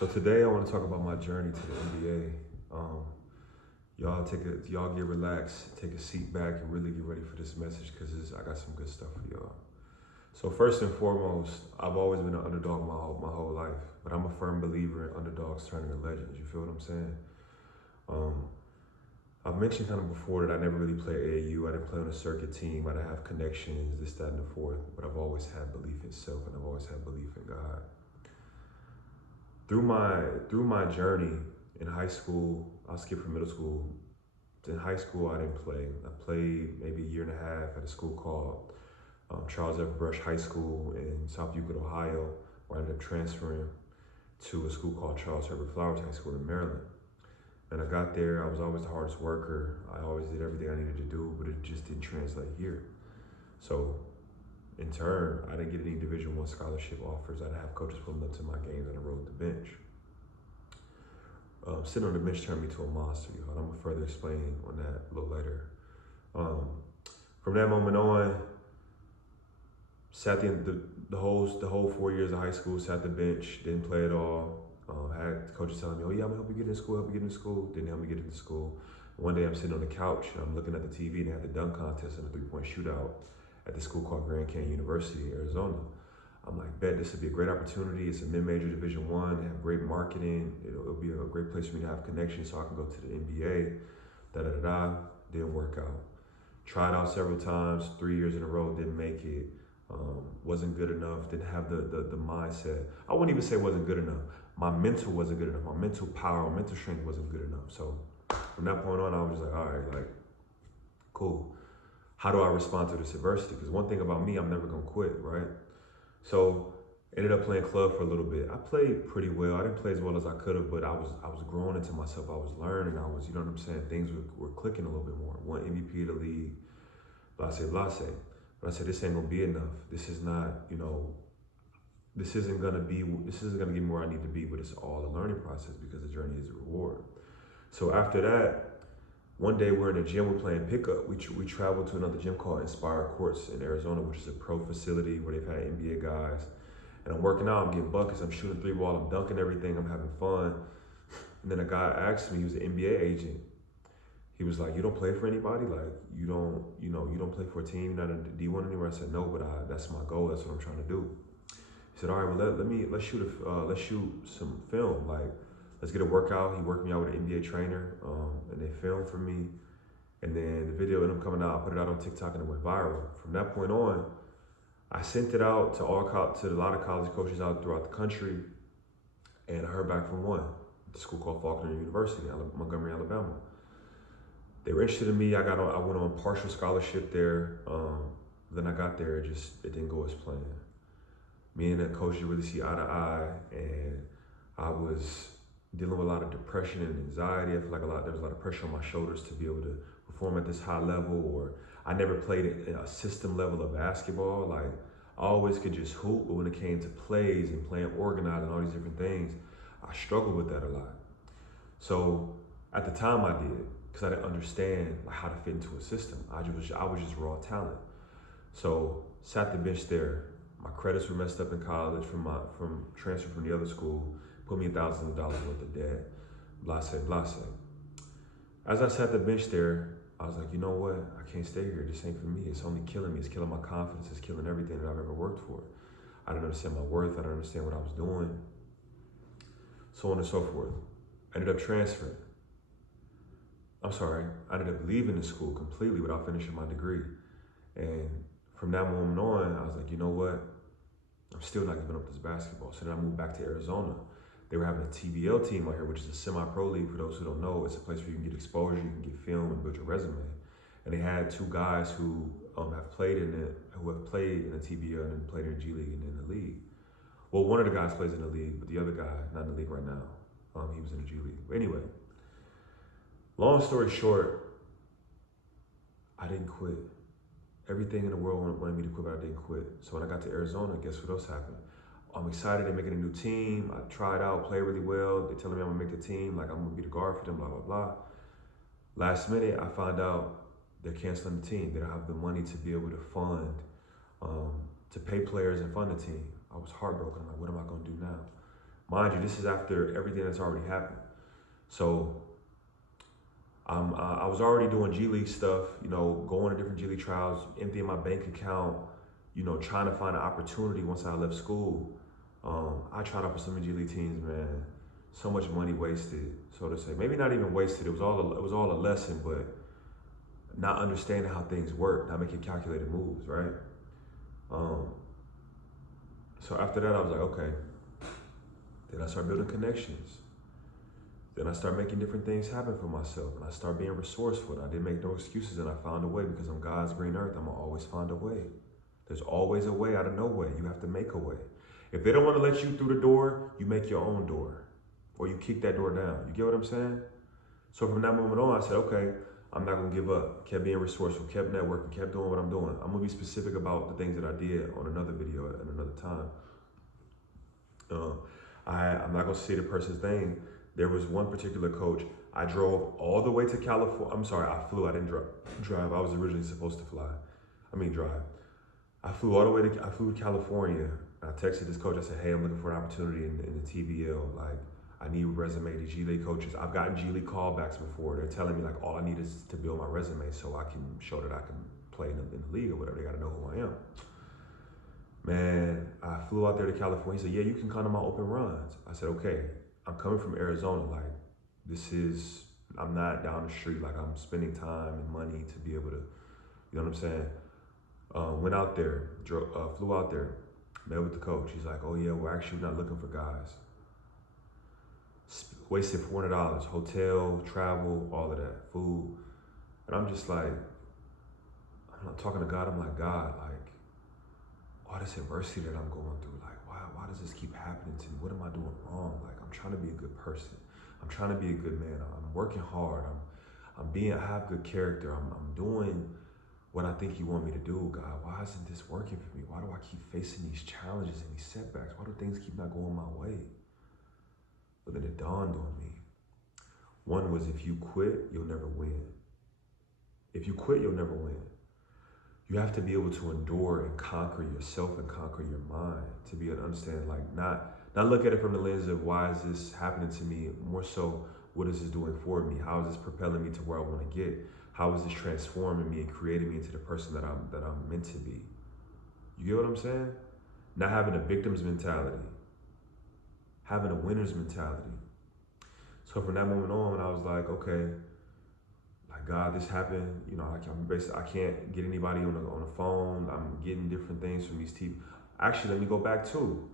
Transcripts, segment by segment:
So today I want to talk about my journey to the NBA. Y'all get relaxed, take a seat back, and really get ready for this message because I got some good stuff for y'all. So first and foremost, I've always been an underdog my whole life, but I'm a firm believer in underdogs turning to legends. You feel what I'm saying? Um, I've mentioned kind of before that I never really played AAU. I didn't play on a circuit team. I didn't have connections, this, that, and the fourth. But I've always had belief in self, and I've always had belief in God. Through my journey in high school, I'll skip from middle school. In high school, I didn't play. I played maybe a year and a half at a school called Charles F. Brush High School in South Euclid, Ohio, where I ended up transferring to a school called Charles Herbert Flowers High School in Maryland. And I got there, I was always the hardest worker. I always did everything I needed to do, but it just didn't translate here. So in turn, I didn't get any Division I scholarship offers. I'd have coaches pulling up to my games and I rode the bench. Sitting on the bench turned me to a monster, y'all. I'm gonna further explain on that a little later. From that moment on, sat the whole 4 years of high school, sat the bench, didn't play at all. Had coaches telling me, "Oh yeah, I'm gonna help you get into school, help you get into school." Didn't help me get into school. One day I'm sitting on the couch and I'm looking at the TV and they had the dunk contest and a 3-point shootout at the school called Grand Canyon University, Arizona. I'm like, bet this would be a great opportunity. It's a mid-major Division I. They have great marketing. It'll be a great place for me to have connections so I can go to the NBA. Da-da-da-da. Didn't work out. Tried out several times, 3 years in a row, didn't make it. Wasn't good enough, didn't have the mindset. I wouldn't even say it wasn't good enough. My mental wasn't good enough. My mental power, my mental strength wasn't good enough. So from that point on, I was just like, all right, like, cool. How do I respond to this adversity? Because one thing about me, I'm never gonna quit, right? So ended up playing club for a little bit. I played pretty well. I didn't play as well as I could have, but I was growing into myself. I was learning. I was, you know what I'm saying? Things were clicking a little bit more. Won MVP of the league, blase, blase. But I said, this ain't gonna be enough. This is not, this isn't gonna get me where I need to be, but it's all a learning process because the journey is a reward. So after that, one day we're in a gym, we're playing pickup. We traveled to another gym called Inspire Courts in Arizona, which is a pro facility where they've had NBA guys. And I'm working out, I'm getting buckets, I'm shooting 3-ball, I'm dunking everything, I'm having fun. And then a guy asked me, he was an NBA agent. He was like, "You don't play for anybody? Like, you don't play for a team, you're not in D1 anywhere?" I said, "No, but that's my goal, that's what I'm trying to do." He said, "All right, well, let's shoot some film. Like, let's get a workout." He worked me out with an NBA trainer, and they filmed for me. And then the video ended up coming out. I put it out on TikTok, and it went viral. From that point on, I sent it out to a lot of college coaches out throughout the country, and I heard back from one, at the school called Faulkner University, Montgomery, Alabama. They were interested in me. I went on partial scholarship there. Then I got there, it didn't go as planned. Me and that coach didn't really see eye to eye, and I was dealing with a lot of depression and anxiety. I feel like there was a lot of pressure on my shoulders to be able to perform at this high level, or I never played at a system level of basketball. Like, I always could just hoop, but when it came to plays and playing organized and all these different things, I struggled with that a lot. So at the time I did, because I didn't understand like how to fit into a system. I was just raw talent. So sat the bench there. My credits were messed up in college from transfer from the other school, put me in thousands of dollars worth of debt, blase, blase. As I sat the bench there, I was like, you know what? I can't stay here. This ain't for me. It's only killing me. It's killing my confidence. It's killing everything that I've ever worked for. I didn't understand my worth. I didn't understand what I was doing. So on and so forth. I ended up transferring. I ended up leaving the school completely without finishing my degree. And from that moment on, I was like, you know what? I'm still not giving up this basketball. So then I moved back to Arizona. They were having a TBL team out here, which is a semi-pro league. For those who don't know, it's a place where you can get exposure, you can get film and build your resume. And they had two guys who have played in the TBL and then played in the G League and in the league. Well, one of the guys plays in the league, but the other guy, not in the league right now. He was in the G League. But anyway, long story short, I didn't quit. Everything in the world wanted me to quit, but I didn't quit. So when I got to Arizona, guess what else happened? I'm excited, they're making a new team. I tried out, played really well. They're telling me I'm gonna make the team, like I'm gonna be the guard for them, blah, blah, blah. Last minute, I find out they're canceling the team. They don't have the money to be able to fund, to pay players and fund the team. I was heartbroken. I'm like, what am I gonna do now? Mind you, this is after everything that's already happened. So I was already doing G League stuff, going to different G League trials, emptying my bank account, trying to find an opportunity once I left school. I tried out for some G League teams, man. So much money wasted, so to say. Maybe not even wasted. It was all a lesson, but not understanding how things work, not making calculated moves, right? So after that, I was like, okay. Then I started building connections. Then I started making different things happen for myself, and I started being resourceful. And I didn't make no excuses, and I found a way, because on God's green earth, I'm gonna always find a way. There's always a way out of no way. You have to make a way. If they don't want to let you through the door, you make your own door, or you kick that door down. You get what I'm saying? So from that moment on, I said, okay, I'm not gonna give up. Kept being resourceful, kept networking, kept doing what I'm doing. I'm gonna be specific about the things that I did on another video at another time. I'm not gonna say the person's name. There was one particular coach. I drove all the way to California. I'm sorry, I flew. I didn't drive. I was originally supposed to drive. I flew to California. I texted this coach. I said, hey, I'm looking for an opportunity in the TBL. Like, I need a resume. These G League coaches. I've gotten G League callbacks before. They're telling me like all I need is to build my resume so I can show that I can play in the league or whatever. They got to know who I am. Man, I flew out there to California. He said, yeah, you can come to my open runs. I said, okay, I'm coming from Arizona. Like, I'm not down the street. Like, I'm spending time and money to be able to, you know what I'm saying? Went out there, flew out there, met with the coach. He's like, oh yeah, we're actually not looking for guys. Wasted $400, hotel, travel, all of that, food. And I'm just like, I'm not talking to God. I'm like, God, like, all this adversity that I'm going through, like, why does this keep happening to me? What am I doing wrong? Like, I'm trying to be a good person. I'm trying to be a good man. I'm working hard. I have good character. I'm doing what I think you want me to do, God. Why isn't this working for me? Why do I keep facing these challenges and these setbacks? Why do things keep not going my way? But then it dawned on me. One was, if you quit, you'll never win. If you quit, you'll never win. You have to be able to endure and conquer yourself and conquer your mind to be able to understand, like, not look at it from the lens of why is this happening to me, more so what is this doing for me? How is this propelling me to where I want to get? How is this transforming me and creating me into the person that I'm meant to be? You get what I'm saying? Not having a victim's mentality, having a winner's mentality. So from that moment on, I was like, okay, like, God, this happened. I can't get anybody on the phone. I'm getting different things from these teams. Actually, let me go back too.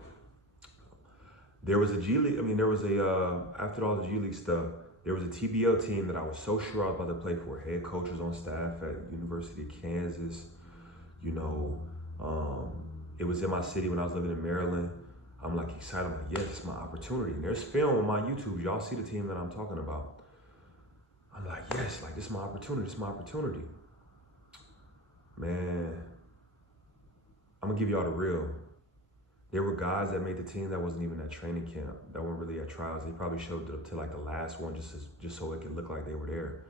There was a G League. After all the G League stuff, there was a TBL team that I was so sure I was about to play for. Head coach was on staff at University of Kansas. It was in my city when I was living in Maryland. I'm like excited. I'm like, yes, it's my opportunity. And there's film on my YouTube. Y'all see the team that I'm talking about. I'm like, yes, like, this is my opportunity. This is my opportunity. Man, I'm gonna give y'all the real. There were guys that made the team that wasn't even at training camp, that weren't really at trials. They probably showed up to like the last one just so it could look like they were there.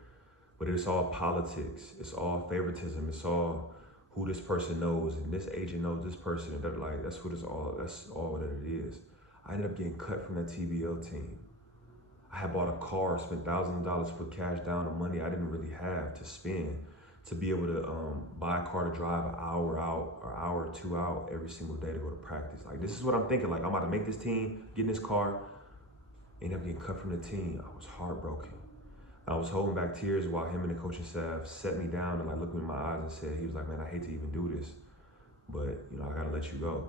But it's all politics. It's all favoritism. It's all who this person knows, and this agent knows this person. And that's all that it is. I ended up getting cut from that TBL team. I had bought a car, spent thousands of dollars, put cash down of money I didn't really have to spend to be able to buy a car to drive an hour out or hour or two out every single day to go to practice. Like, this is what I'm thinking. Like, I'm about to make this team, get in this car, end up getting cut from the team. I was heartbroken. I was holding back tears while him and the coaching staff set me down and like looked me in my eyes and said, he was like, man, I hate to even do this, but I gotta let you go.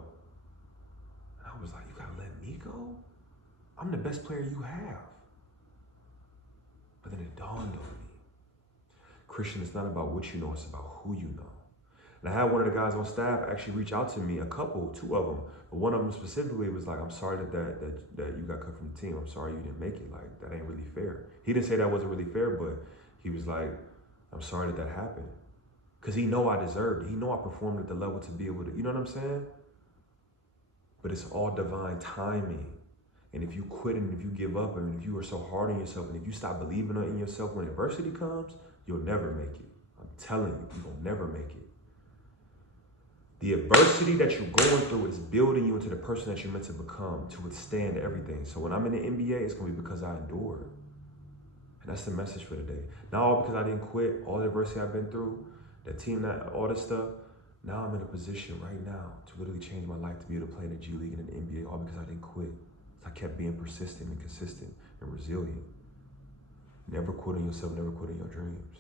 And I was like, you gotta let me go? I'm the best player you have. But then it dawned on me. Christian, it's not about what you know, it's about who you know. And I had one of the guys on staff actually reach out to me, two of them. But one of them specifically was like, I'm sorry that you got cut from the team. I'm sorry you didn't make it. Like, that ain't really fair. He didn't say that wasn't really fair, but he was like, I'm sorry that happened. Because he know I deserved it. He know I performed at the level to be able to, you know what I'm saying? But it's all divine timing. And if you quit and if you give up and if you are so hard on yourself and if you stop believing in yourself when adversity comes, you'll never make it. I'm telling you, you'll never make it. The adversity that you're going through is building you into the person that you're meant to become, to withstand everything. So when I'm in the NBA, it's going to be because I endured. And that's the message for today. Not all because I didn't quit, all the adversity I've been through, that team, that all this stuff. Now I'm in a position right now to literally change my life, to be able to play in the G League and in the NBA, all because I didn't quit. I kept being persistent and consistent and resilient. Never quit on yourself, never quit on your dreams.